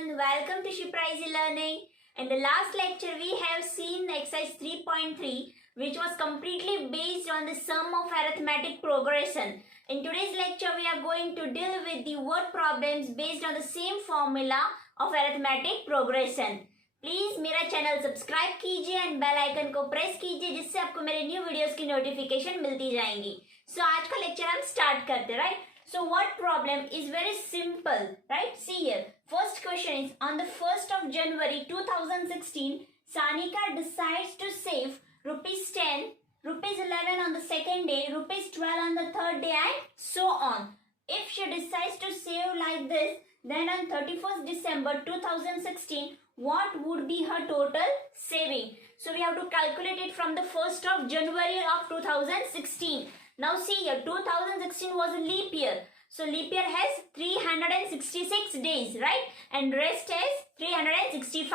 everyone, welcome to Shiprize Learning. In the last lecture we have seen exercise 3.3 which was completely based on the sum of arithmetic progression. In today's lecture we are going to deal with the word problems based on the same formula of arithmetic progression. Please मेरा channel subscribe कीजिए and bell icon को press कीजिए जिससे आपको मेरे new videos की notification मिलती जाएंगी. सो आज का लेक्चर हम स्टार्ट करते हैं, right? So what problem is very simple, right? See here. First question is on the 1st of January 2016, Sanika decides to save rupees 10, rupees 11 on the second day, rupees 12 on the third day and so on. If she decides to save like this, then on 31st December 2016, what would be her total saving? So we have to calculate it from the 1st of January of 2016. Now see here, 2016 was a leap year. So leap year has 366 days, right? And rest has 365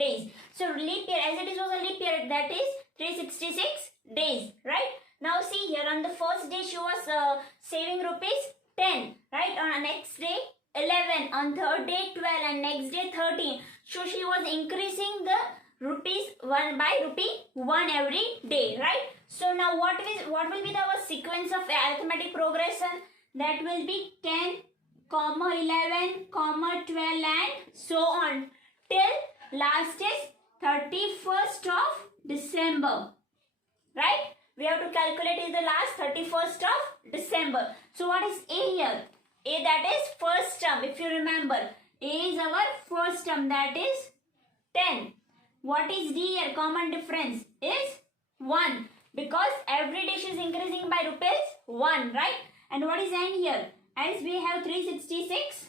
days. So leap year, as it is was a leap year, that is 366 days, right? Now see here, on the first day she was saving rupees 10, right? On next day 11, on third day 12, and next day 13. So she was increasing the rupees 1 by rupee 1 every day, right? So now what will be our sequence of arithmetic progression? That will be 10, 11, 12 and so on till last is 31st of December, right? We have to calculate is the last 31st of December. So what is A here? A, that is first term. If you remember, A is our first term, that is 10. What is D here? Common difference is 1 because every day she is increasing by rupees 1, right? And what is N here? As we have 366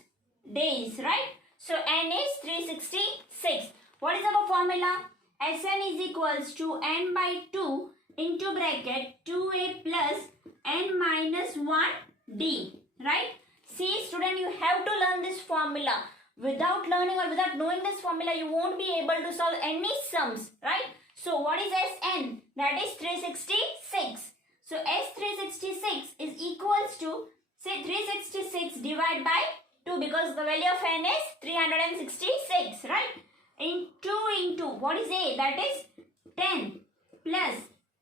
days, right? So N is 366. What is our formula? Sn is equals to N by 2 into bracket 2A plus N minus 1D, right? See student, you have to learn this formula. Without learning or without knowing this formula, you won't be able to solve any sums, right? So what is Sn? That is 366. So S366 is equals to, say, 366 divided by 2 because the value of N is 366, right? Into what is A? That is 10 plus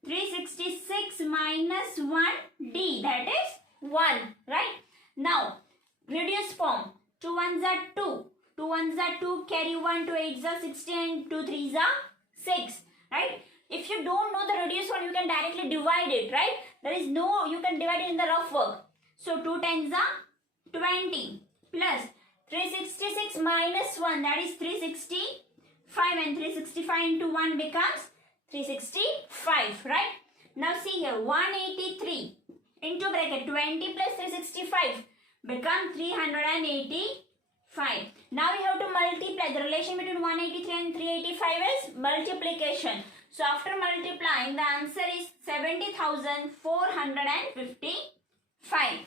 366 minus 1D, that is 1, right? Now, reduce form. 2 ones are 2. 2 ones are 2. Carry 1 to 8 are 16 and 2 3s are 6. Right? If you don't know the reduced form, you can directly divide it. Right? There is no, you can divide it in the rough work. So 2 tens are 20 plus 366 minus 1, that is 365, and 365 into 1 becomes 365. Right? Now see here, 183 into bracket 20 plus 365 become 385. Now we have to multiply. The relation between 183 and 385 is multiplication. So after multiplying, the answer is 70,455.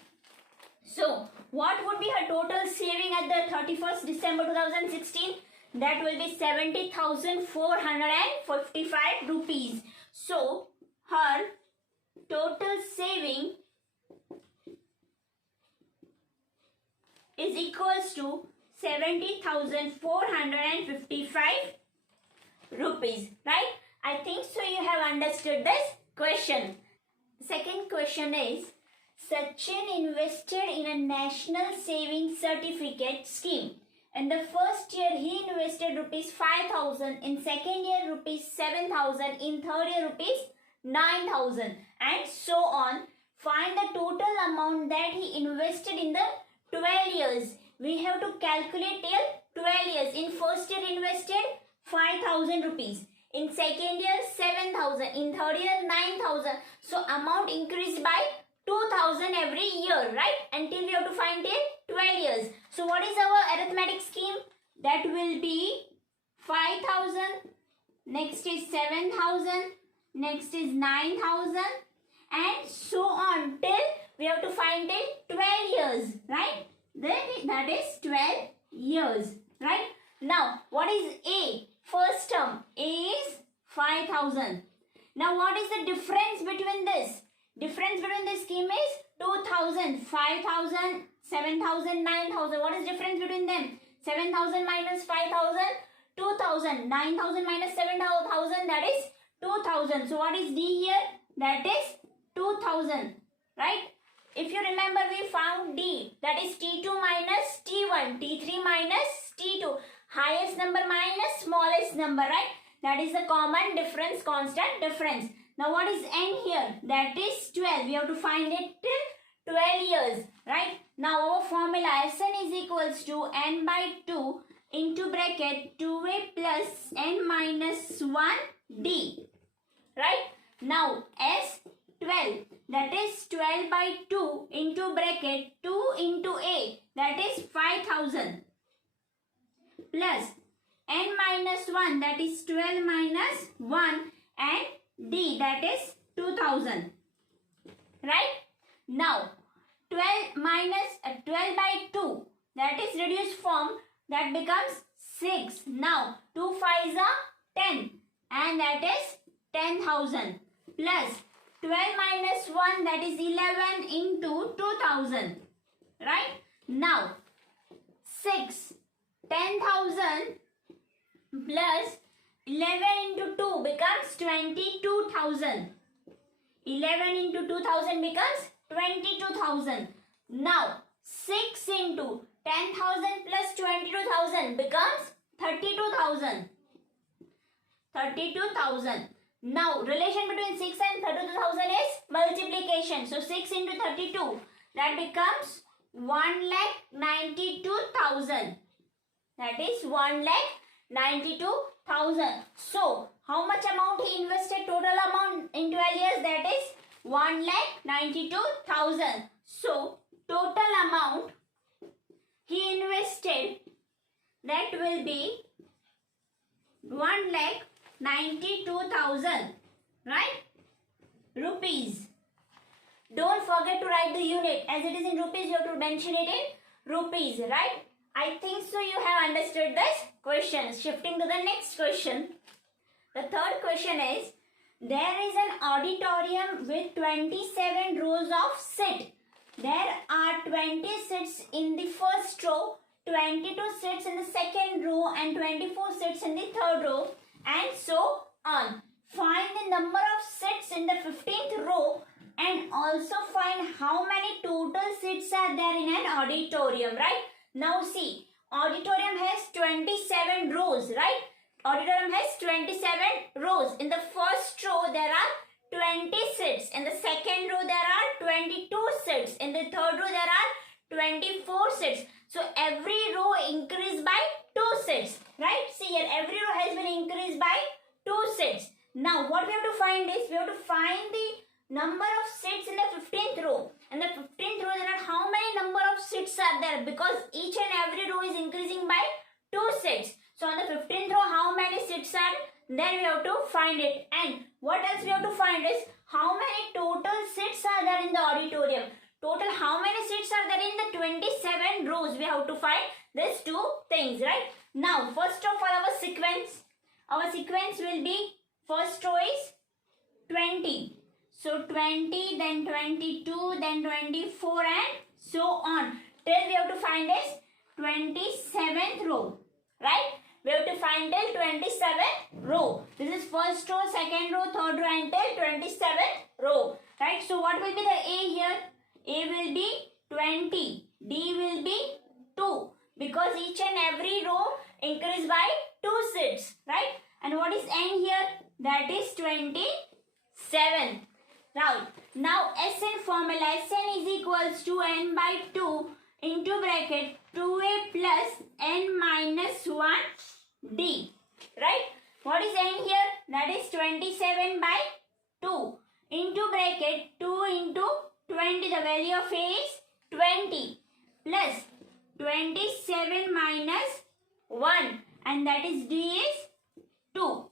So what would be her total saving at the 31st December 2016? That will be 70,455 rupees. So her total saving is equals to 70,455 rupees, right? I think so you have understood this question. Second question is, Sachin invested in a national savings certificate scheme. In the first year he invested rupees 5,000, in second year rupees 7,000, in third year rupees 9,000 and so on. Find the total amount that he invested in the 12 years. We have to calculate till 12 years. In first year invested 5,000 rupees. In second year 7,000. In third year 9,000. So amount increased by 2,000 every year, right? Until we have to find till 12 years. So what is our arithmetic scheme? That will be 5,000. Next is 7,000. Next is 9,000. And so on till we have to find till 12 years, right? Then that is 12 years, right? Now, what is A? First term, A is 5,000. Now, what is the difference between this? Difference between this scheme is 2,000, 5,000, 7,000, 9,000. What is difference between them? 7,000 minus 5,000, 2,000. 9,000 minus 7,000, that is 2,000. So what is D here? That is 2,000, right? If you remember, we found D, that is T2 minus T1, T3 minus T2, highest number minus smallest number, right? That is the common difference, constant difference. Now what is N here? That is 12. We have to find it till 12 years, right? Now our formula Sn is equals to N by 2 into bracket 2a plus N minus 1D, right? Now S12, that is 12 by 2 into bracket 2 into A, that is 5,000, plus N minus 1, that is 12 minus 1, and D, that is 2,000, right? Now 12 minus 12 by 2, that is reduced form, that becomes 6. Now 2 5s are 10, and that is 10,000, plus 12 minus 1, that is 11 into 2,000, right? Now 6, 10,000 plus 11 into 2 becomes 22,000. 11 into 2,000 becomes 22,000. Now 6 into 10,000 plus 22,000 becomes 32,000. 32,000. Now relation between 6 and 32,000 is multiplication. So 6 into 32, that becomes 1,92,000. That is 1,92,000. So how much amount he invested, total amount in 12 years, that is 1,92,000. So total amount he invested, that will be 1,92,000, right? Rupees. Don't forget to write the unit. As it is in rupees, you have to mention it in rupees, right? I think so you have understood this question. Shifting to the next question. The third question is, there is an auditorium with 27 rows of seats. There are 20 seats in the first row, 22 seats in the second row, and 24 seats in the third row, and so on. Find the number of seats in the 15th row and also find how many total seats are there in an auditorium, right? Now see, auditorium has 27 rows, right? Auditorium has 27 rows. In the first row, there are 20 seats. In the second row, there are 22 seats. In the third row, there are 24 seats. So every row increased by 2 seats, right? See here, every row has been increased by 2 seats. Now what we have to find is, we have to find the number of seats in the 15th row. In the 15th row, there are how many number of seats are there, because each and every row is increasing by 2 seats. So on the 15th row, how many seats are there, we have to find it. And what else we have to find is, how many total seats are there in the auditorium. Total how many seats are there in the 27 rows, we have to find these two things, right? Now first of all, our sequence will be, first row is 20. So 20, then 22, then 24, and so on, till we have to find is 27th row, right? We have to find till 27th row. This is first row, second row, third row, until 27th row, right? So what will be the A here? A will be 20, D will be 2, because each and every row increased by 2 seats, right? And what is N here? That is 27. Now Sn formula, Sn is equals to N by 2 into bracket 2a plus N minus 1D, right? What is N here? That is 27 by 2 into bracket 2 into 20. The value of A is 20 plus 27 minus 1, and that is D is 2,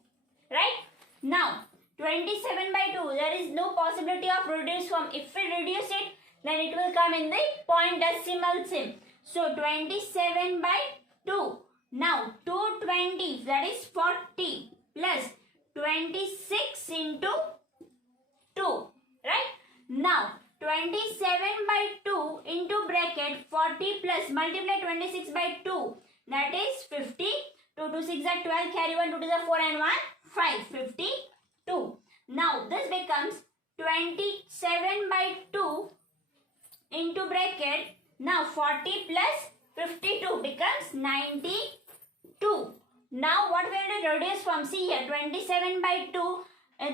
right? Now 27 by 2, there is no possibility of reduced form. If we reduce it, then it will come in the point decimal sim. So 27 by 2. Now 220, that is 40 plus 26 into 2, right? Now 27 by 2 into bracket 40 plus multiply 26 by 2, that is 50. 2 to 6 are 12, carry 1, 2 to the 4 and 1, 5, 52. Now this becomes 27 by 2 into bracket. Now 40 plus 52 becomes 92. Now what we are going to reduce from? See here, 27 by 2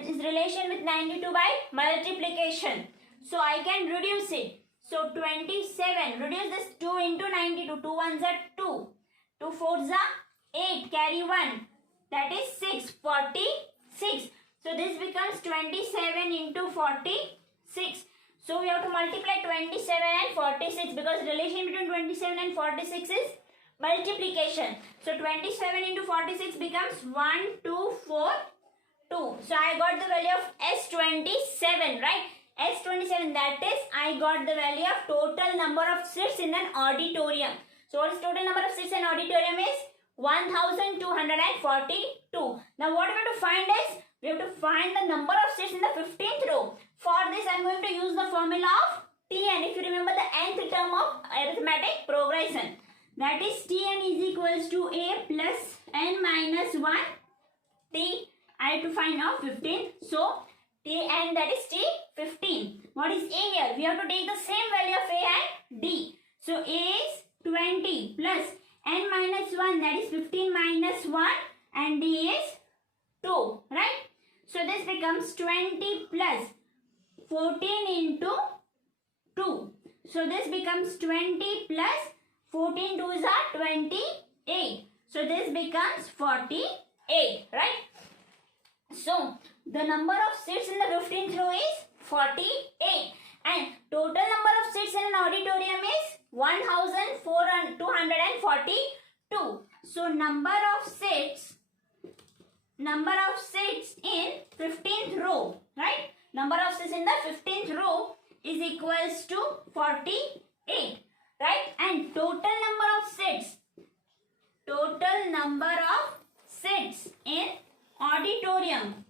is relation with 92 by multiplication. So I can reduce it. So 27, reduce this 2 into 92. 2 ones are 2. 2 fours are 8. Carry 1. That is 6. 46. So this becomes 27 into 46. So we have to multiply 27 and 46 because relation between 27 and 46 is multiplication. So 27 into 46 becomes 1, 2, 4, 2. So I got the value of S27, right? S27, that is, I got the value of total number of seats in an auditorium. So what is total number of seats in auditorium is 1242. Now what we have to find is, we have to find the number of seats in the 15th row. For this I am going to use the formula of Tn. If you remember the nth term of arithmetic progression. That is Tn is equals to A plus n minus 1 T. I have to find out 15. So Tn, that is T 15. What is A here? We have to take the same value of A and D. So A is 20 plus n minus 1, that is 15 minus 1, and D is 2, right? So this becomes 20 plus 14 into 2. So this becomes 20 plus 14 2s are 28. So this becomes 48, right? So the number of seats in the 15th row is 48 and total number of seats in an auditorium is 1242. So number of seats in 15th row, right? Number of seats in the 15th row is equals to 48, right? And total number of seats in auditorium,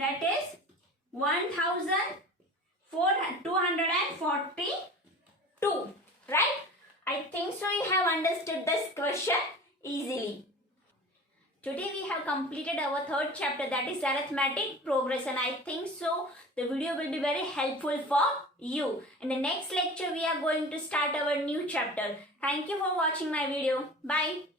that is 1242, right? I think so you have understood this question easily. Today we have completed our third chapter, that is arithmetic progression. I think so the video will be very helpful for you. In the next lecture we are going to start our new chapter. Thank you for watching my video. Bye.